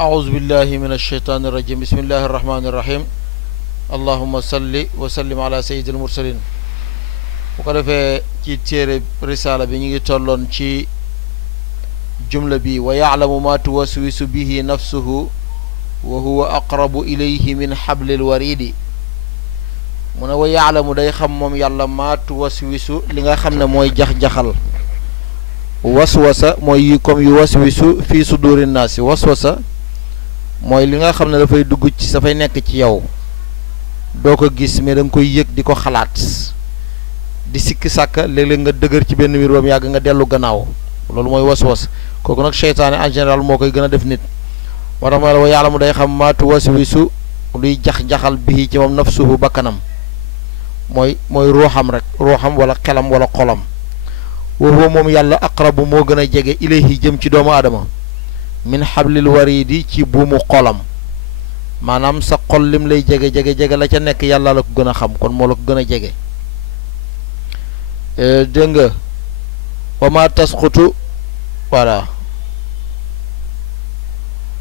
أعوذ بالله من الشيطان الرجيم بسم الله الرحمن الرحيم اللهم صل وسلم على سيد المرسلين وقال في تير رسالة بنيجي تولون في جملة بي ويعلم ما توسوس به نفسه وهو أقرب إليه من حبل الوريد من ويعلم داي خم موم يالا ما توسوس ليغا خامن موي جخل waswasa mooy comme yu waswisu fii suduri naasi waswasa mooy li nga xam ne dafay dugg ci dafay nekk ci yow doo ko gis mais da nga koy yëg di ko xalaat di sikki sàkk léeg-léeg nga dëgër ci benn mbir ba mu yàgg nga dellu gannaaw loolu mooy waswas kooku nag seytaane en général moo koy gën a def nit moo tax mooy la wa yàlla mu day xam maatu waswisu luy jax-jaxal bii ci moom nafsuhu bakkanam mooy ruuxam rek ruuxam wala xelam wala xolam وهو موم يالا اقرب مو غنا جيغي اليه جيم سي دوما ادم من حبل الوريد ci buumu xolam manam sa xol lim lay jege la ca nek yàlla la ko gëna xam kon mo la ko gëna jege dégg wama tasqutu wala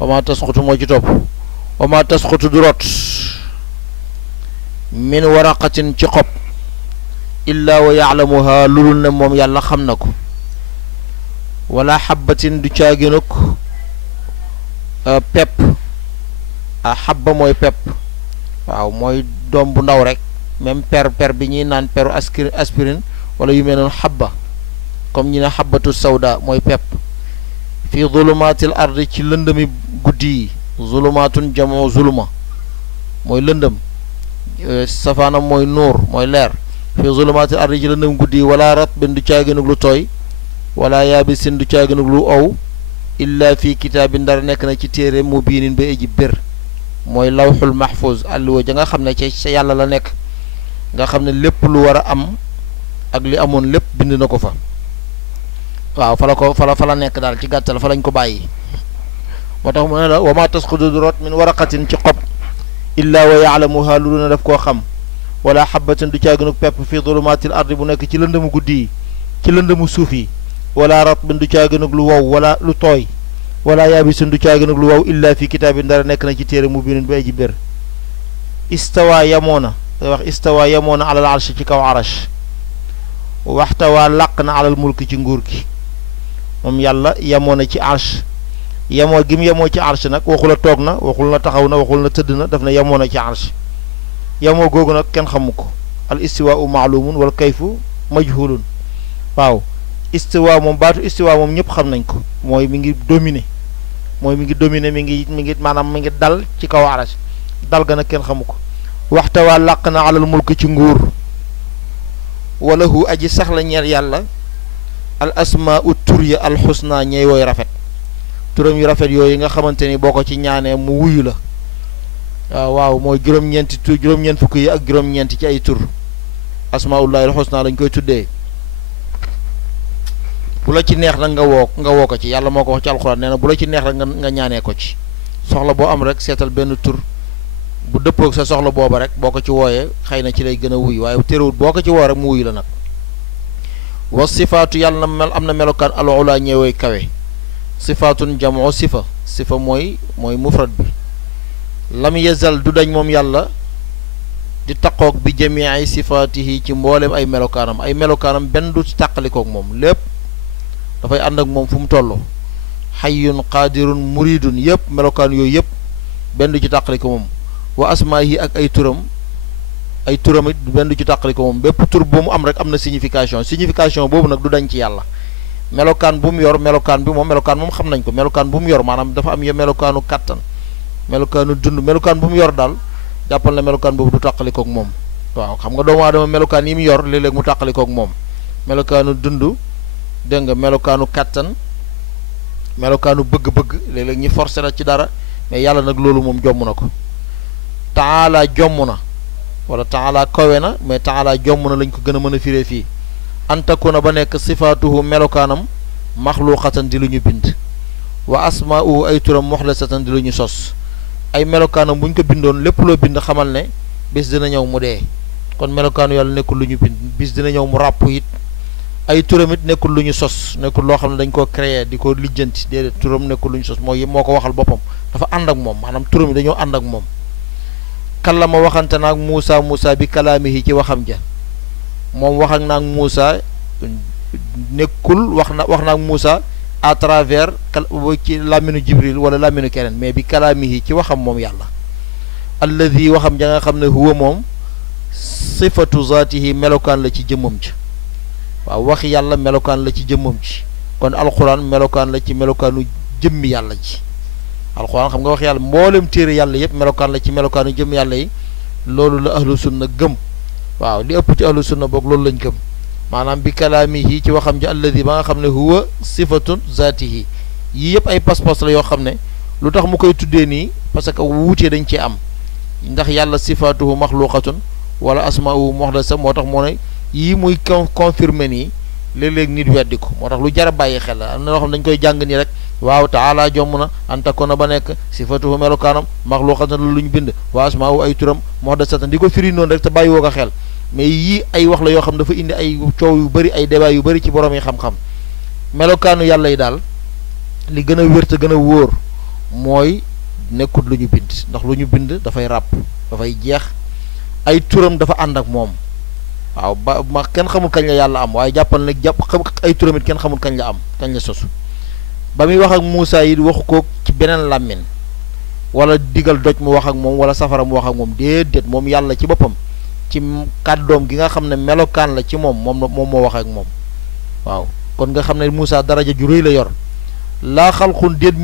wama tasqutu mo ci top wama tasqutu durot min waraqatin ci xob إلا ويعلمها لولن موم يالا خمناكو ولا حبة دو تياغينوك بيب حبة موي بيب واو موي دوم بو ndaw rek même per bi ñi naan peru aspirine wala yu mel non habba comme ñi na habatu sawda moy pep fi zulumatil ardi ci lëndëmi guddi zulumatun jamu zuluma moy lëndëm safana moy nur moy leer fi zulumaati ardi ci lëndëm guddi wala ratbin du caaginug lu tooy wala yaabisin du caaginug lu ow illa fi kitaabin dara nekk na ci téere mubiinin ba eji bir mooy lawxul mahfuz alluwa ja nga xam ne ci sa yàlla la nekk nga xam ne lépp lu war a am ak li amoon lépp bind na ko fa waaw fa la nekk daal ci gàttal fa lañ ko bàyyi moo tax mu ne la wa ma tasqutu du rot min waraqatin ci xob illa wa yaalamuha lu na def koo xam wala xabatin du caaginug pepp fi zulumatil ardi bu nekk ci lëndëmu guddi yi ci lëndëmu suuf yi wala ratbin du caaginug lu wow wala lu tooy wala yaabisin du caaginug lu wow illa fi kitaabin dara nekk na ci téere mubiinin ba aji bér istawa yamoona day wax istawa yamoona alal arsh ci kaw arash waxtawa làq na alal mulk ci nguur gi moom yàlla yamoona ci arsh yamoo gim yamoo ci arsh nag waxul a toog na waxul na taxaw na waxul na tëdd na daf na yamoona ci arsh yamoo googu nag kenn xamu ko al istiwaau maalumun wal kayfu majhulun waaw istiwa moom baatu istiwa moom ñëpp xam nañ ko mooy mi ngi dominer mi ngi maanaam mi ngi dal ci kaw aras dal ga nag kenn xamu ko waxtawaa làq na alal mulk ci nguur walahu aji sax la ñeer yàlla al asmaa u tur ya al xusna ñey wooy rafet turam yu rafet yooyu nga xamante ni boo ko ci ñaanee mu wuyu la waaw mooy juróom-ñeenti tur juróom-ñeent fukk yi ak juróom-ñeenti ci ay tur asmaullahi alxusna lañ koy tuddee bu la ci neex nag nga woo ko ci yàlla moo ko wax ci alxuraan nee na bu la ci neex rek nga ñaanee ko ci soxla boo am rek seetal benn tur bu dëppoog sa soxla booba rek boo ko ci wooyee xëy na ci lay gën a wuy waaye terewut boo ko ci woo rek mu wuy la nag wa sifaatu yàlla na am na melokaan alula ñeewooy kawe sifaatun jamoo sifa mooy mufrad bi lam yazal du dañ moom yàlla di taqoog bi jamii sifaatihi ci mboolem ay melokaanam benn du tàqalikoog moom lépp dafay ànd ak moom fu mu toll xayyun qaadirun muridun yëpp melokaan yooyu yëpp benn du ci tàqaliko moom wa asmaahi ak ay turam it benn du ci tàqaliko moom bépp tur bu mu am rek am na signification boobu nag du dañ ci yàlla melokaan bu mu yor melokaan moom xam nañ ko melokaan bu mu yor maanaam dafa am melokaanu kàttan melokaanu dund melokaan bu mu yor daal jàppal na melokaan boobu du tàqalikoog moom waaw xam nga doomu aadama melokaan yi mu yor léeg-léeg mu tàqalikoog moom melokaanu dund dégg nga melokaanu kàttan melokaanu bëgg-bëgg léeg-léeg ñi forcé la ci dara mais yàlla nag loolu moom jomm na ko taala jomm na wala taala kawe na mais taala jomm na lañ ko gën a mën a firee fii antakuna ba nekk sifaatuhu melokaanam maxluqatan di lu ñu bind wa asmaa'uhu ay turam muxlasatan di lu ñu sos ay melokaanam bu ñu ko bindoon lépp loo bind xamal ne bis dina ñëw mu dee kon melokaanu yàlla nekkul lu ñu bind bis dina ñëw mu ràpp it ay turam it nekkul lu ñu sos nekkul loo xam ne dañ koo créer di ko lijjanti déedéet turam nekkul lu ñu sos moo ko waxal boppam dafa ànd ak moom maanaam turam yi dañoo ànd ak moom. kallama waxante naag Muusa Muusa bi kalaamihi ci waxam ja moom wax ak naag Muusa nekkul wax naag Muusa à travers ci làmminu Jibril wala làmminu keneen mais bi kalaamihi ci waxam moom yàlla. alladi waxam ja nga xam ne huwa moom sifatu zaatihi melokaan la ci jëmmam ji waaw waxi yàlla melokaan la ci jëmmam ji kon alquran melokaan la ci melokaanu jëmmi yàlla ji. alxuraan xam nga wax yàlla mboolem téere yàlla yëpp melokaan la ci melokaanu jëm yàlla yi loolu la ahlu sunna gëm waaw li ëpp ci ahlu sunna boog loolu lañ gëm maanaam bi kalaamihi ci waxam ji alladi ba nga xam ne huwa sifatun zaatihi yii yëpp ay pas-pas la yoo xam ne lu tax mu koy tuddee nii parce que wuutee dañ ci am ndax yàlla sifaatuhu maxluqatun wala asmaa'uhu muhdasa moo tax moo ne yii muy confirmer nii léeg-léeg nit weddi ko moo tax lu jar a bàyyi xel la am na loo xam ne dañ koy jàng nii rek waaw taala jomm na anta ko na ba nekk sifatuhu melokaanam maxluqatan lu ñu bind wa asmaahu ay turam muhdasatan di ko firi noonu rek te bàyyi woo ko xel mais yii ay wax la yoo xam dafa indi ay coow yu bëri ay débat yu bëri ci borom yi xam-xam melokaanu yàlla yi daal li gën a wér te gën a wóor mooy nekkut lu ñu bind ndax lu ñu bind dafay ràpp dafay jeex ay turam dafa ànd ak moom waaw ba ma kenn xamul kañ la yàlla am waaye jàppal nag ay turam it kenn xamul kañ la am kañ la sosu ba muy wax ak Muusa yi waxu ko ci beneen làmmin wala digal doj mu wax ak moom wala safara mu wax ak moom déedéet moom yàlla ci boppam ci kàddoom gi nga xam ne melokaan la ci moom moo wax ak moom waaw kon nga xam ne Muusa daraja ju rëy la yor laa xalqun déet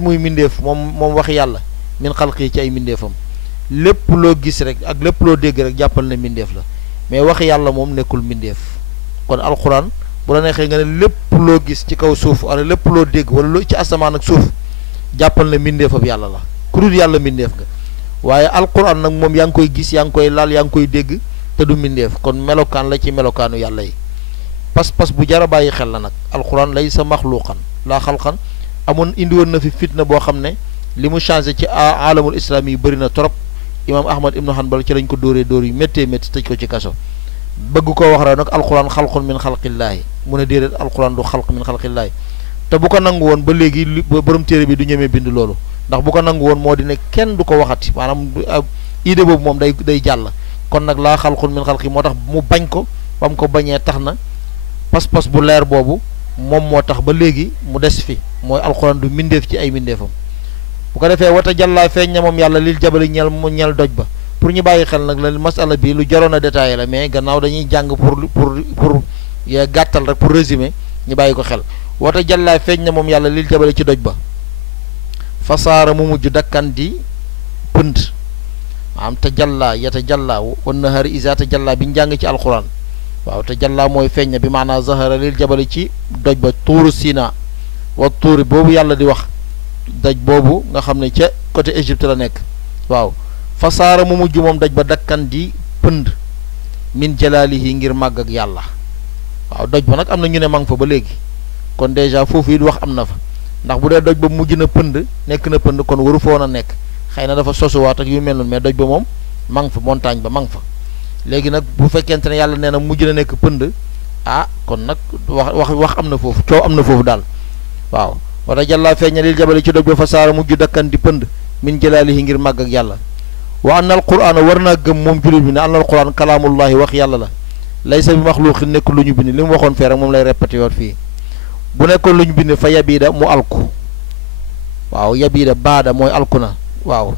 muy mindeef moom wax yàlla min xalqi ci ay mindeefam lépp loo gis rek ak lépp loo dégg rek jàppal ne mindeef la mais wax yàlla moom nekkul mindeef kon alxuraan bu la neexee nga ne lépp loo gis ci kaw suuf wala lépp loo dégg wala loo ci asamaan ak suuf jàppal ne mindeefam yàlla la ku dul yàlla mindeef nga waaye alquran nag moom yaa ngi koy gis yaa ngi koy laal yaa ngi koy dégg te du mindeef kon melokaan la ci melokaanu yàlla yi pas-pas bu jar a bàyyi xel la nag alquran lay sa maxluqan laa xalqan amoon indi woon na fi fitna boo xam ne li mu changé ci alamul islami yi bëri na trop imaam Ahmad ibnu Hanbal ci lañ ko dóoree dóor yu méttee métti tëj ko ci kaso bëgg koo wax rek nag alquran xalqun min xalqillaahi mu ne déedéet alquran du xalq min xalqillaahi te bu ko nangu woon ba léegi borom téere bi du ñemee bind loolu ndax bu ko nangu woon moo di ne kenn du ko waxati maanaam idée boobu moom day jàll kon nag laa xalqun min xalqi moo tax mu bañ ko ba mu ko bañee tax na pas-pas bu leer boobu moom moo tax ba léegi mu des fi mooy alquran du mindeef ci ay mindeefam bu ko defee wata jàllaa feeñ na moom yàlla lil jabali ñel doj ba pour ñu bàyyi xel nag la masala bi lu jaroon a détaillé la mais gannaaw dañuy jàng pour gàttal rek pour résumer ñu bàyyi ko xel wata jàllaa feeñ na moom yàlla lil jabali ci doj ba fasaara mu mujj dakkan di pënd maanaam te jàllaa yata jàllaa wan nahari isa te jàllaa bi ñu jàng ci alquran waaw te jàllaa mooy feeñ na bi maanaa zahara lil jabali ci doj ba tuuru Sina wa tuuri boobu yàlla di wax daj boobu nga xam ne ca côté Égypte la nekk waaw fasaara mu mujj moom daj ba dakkan di pënd min jalaalihi ngir màgg ak yàlla waaw doj ba nag am na ñu ne ma nga fa ba léegi kon dèjà foofu it wax am na fa ndax bu dee doj ba mujj na pënd nekk na pënd kon waru foon a nekk xëy na dafa sosuwaat ak yu mel noonu mais doj ba moom ma nga fa montagne ba ma nga fa léegi nag bu fekkente ne yàlla nee na mujj na nekk pënd ah kon nag wax am na foofu coow am na foofu daal waaw wala jàllaa feeña lil jabali ci doj ba fasaara mujj dakkan di pënd min jalaalihi ngir màgg ak yàlla wa anna alquraan war naa gëm moom jullit bi ne anna alquraan kalaamullahi wax yàlla la laysa bi maxluuqin nekk lu ñu bind li mu waxoon fee rek moom lay répété yoon fii bu nekkoon lu ñu bind fa yabiida mu alku waaw yabiida baada mooy alku na waaw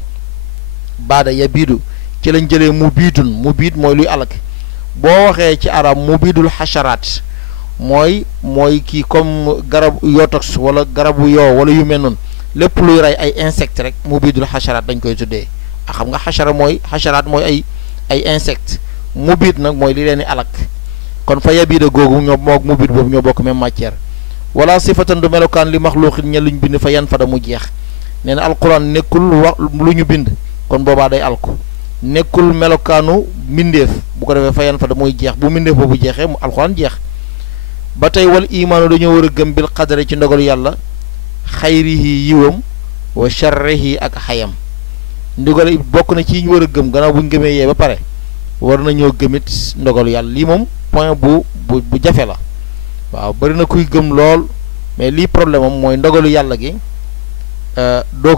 baada yabiidu ci lañ jëlee mu biit mooy luy alak boo waxee ci arab mu biidul xasharaat mooy kii comme garab yotox wala garabu yoo wala yu mel noonu lépp luy rey ay insectes rek mu biidul xasharaat dañ koy tuddee xam nga xasharaat mooy ay insectes mu biit nag mooy li leen di alak kon fa yabiida googu ñoo moog mu biit boobu ñoo bokk même matière wala sifatan du melokaan li maxluuqin ña luñ bind fa yan fada mu jeex nee na alquran nekkul lu ñu bind kon boobaa day alku nekkul melokaanu mbindeef bu ko defee fa yan fada muy jeex bu mbindeef boobu jeexee mu alquran jeex ba tey wal imaanu dañoo war a gëm bil qadari ci ndogalu yàlla xayrihi yiwam wa sharrihi ak xayam ndogal bokk na ci ñu war a gëm gannaaw bu ñu gëmee yee ba pare war nañoo gëmit ndogalu yàlla lii moom point bu jafe la waaw bari na kuy gëm lool mais lii problème am mooy ndogalu yàlla gi doo ko